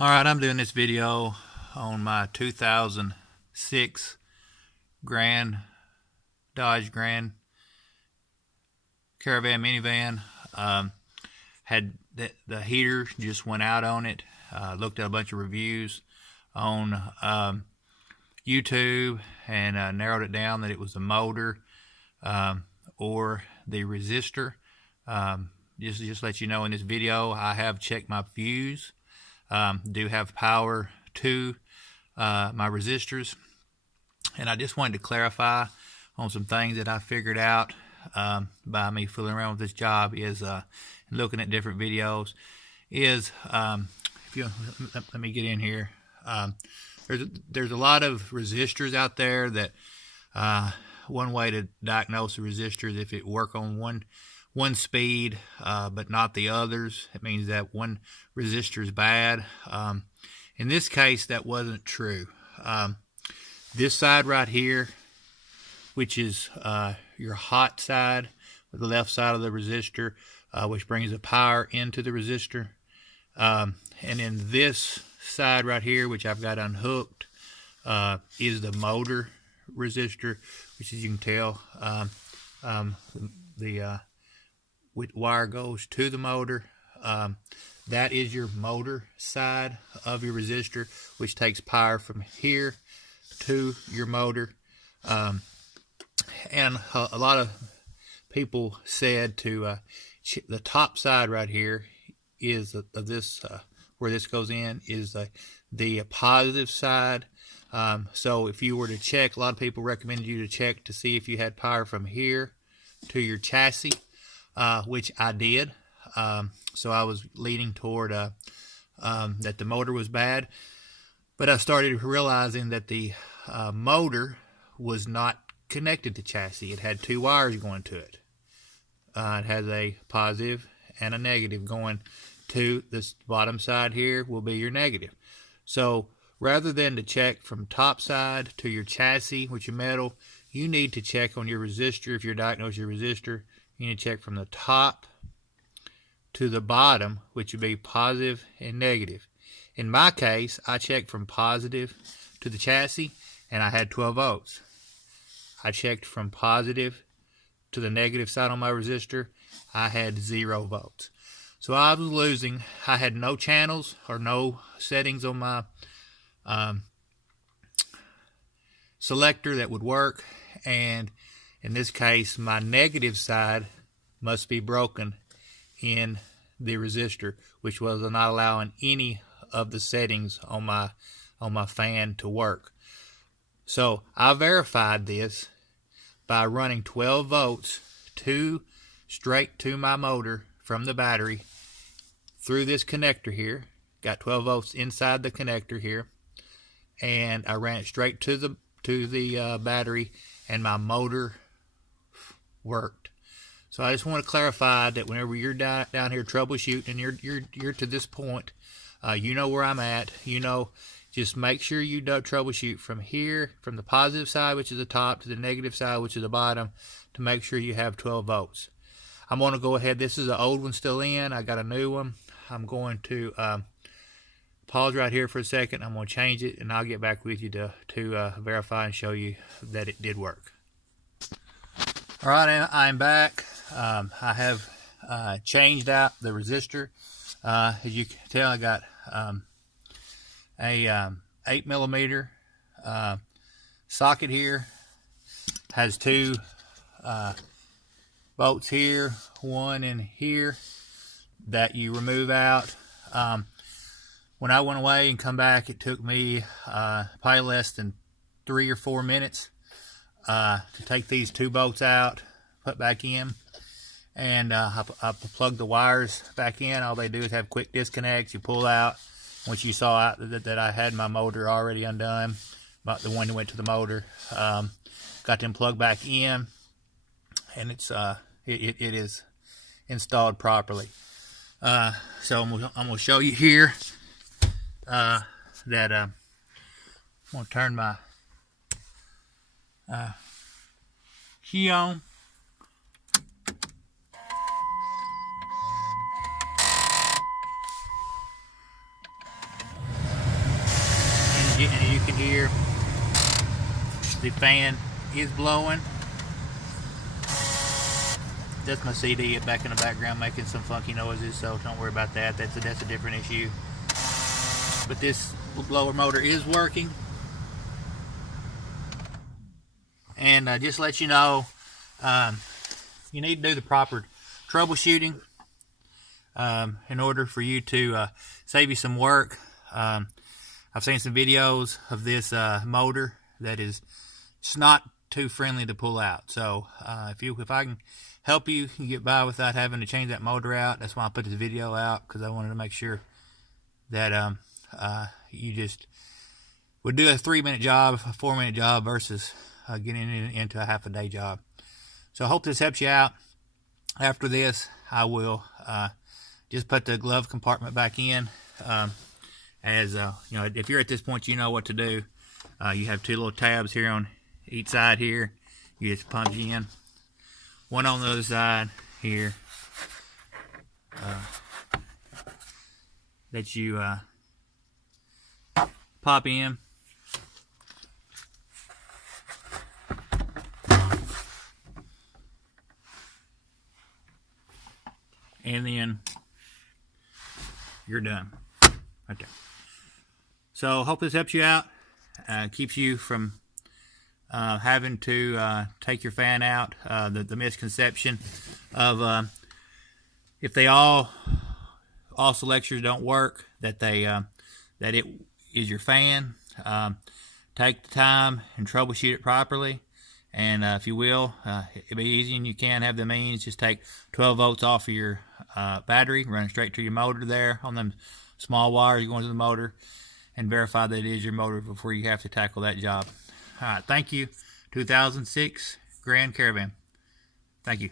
Alright, I'm doing this video on my 2006 Dodge Caravan minivan. Had the heater just went out on it. Looked at a bunch of reviews on YouTube and narrowed it down that it was the motor or the resistor. Just let you know, in this video I have checked my fuse. Do have power to my resistors, and I just wanted to clarify on some things that I figured out by me fooling around with this job is looking at different videos is if you let me get in here. There's a lot of resistors out there that one way to diagnose a resistor is if it work on one speed but not the others. It means that one resistor is bad. In this case, that wasn't true. This side right here, which is your hot side, the left side of the resistor, which brings the power into the resistor, and then this side right here, which I've got unhooked, is the motor resistor, which, as you can tell, the wire goes to the motor. That is your motor side of your resistor, which takes power from here to your motor. And a lot of people said to the top side right here is of this where this goes in is the positive side. So if you were to check, a lot of people recommended you to check to see if you had power from here to your chassis, which I did. So I was leaning toward that the motor was bad, but I started realizing that the motor was not connected to chassis. It had two wires going to it. It has a positive and a negative going to this bottom side. Here will be your negative. So rather than to check from top side to your chassis, which is metal, you need to check on your resistor. If you're diagnosing your resistor, you need to check from the top to the bottom, which would be positive and negative. In my case, I checked from positive to the chassis, and I had 12 volts. I checked from positive to the negative side on my resistor. I had 0 volts. So I was losing. I had no channels or no settings on my selector that would work, and in this case, my negative side must be broken in the resistor, which was not allowing any of the settings on my fan to work. So I verified this by running 12 volts straight to my motor from the battery through this connector here. Got 12 volts inside the connector here, and I ran it straight to the battery, and my motor worked. So I just want to clarify that whenever you're down here troubleshooting and you're to this point, you know where I'm at. You know, just make sure you troubleshoot from here, from the positive side, which is the top, to the negative side, which is the bottom, to make sure you have 12 volts. I'm going to go ahead. This is an old one still in. I got a new one. I'm going to pause right here for a second. I'm going to change it, and I'll get back with you to verify and show you that it did work. All right, I'm back. I have changed out the resistor. As you can tell, I got a 8mm socket here. Has two bolts here, one in here that you remove out. When I went away and come back, it took me probably less than 3 or 4 minutes to take these two bolts out, put back in, and I plug the wires back in. All they do is have quick disconnects. You pull out. Once you saw out that I had my motor already undone, but the one that went to the motor, got them plugged back in, and it is installed properly. So I'm gonna show you here that I'm gonna turn my key on. and you can hear the fan is blowing. That's my CD back in the background making some funky noises, so don't worry about that. That's a different issue. But this blower motor is working. And just to let you know, you need to do the proper troubleshooting in order for you to save you some work. I've seen some videos of this motor that is just not too friendly to pull out. So if I can help you get by without having to change that motor out, that's why I put this video out, because I wanted to make sure that you just would do a 3-minute job, a 4-minute job versus getting into a half-a-day job. So I hope this helps you out. After this, I will just put the glove compartment back in. As you know, if you're at this point, you know what to do. You have 2 little tabs here on each side here. You just punch in. One on the other side here. That you pop in. And then you're done. Okay. So hope this helps you out. Keeps you from having to take your fan out. The misconception of if they all selectors don't work, that it is your fan. Take the time and troubleshoot it properly. And if you will, it'll be easy, and you can have the means. Just take 12 volts off of your battery, run it straight to your motor there on them small wires going to the motor, and verify that it is your motor before you have to tackle that job. All right, thank you. 2006 Grand Caravan. Thank you.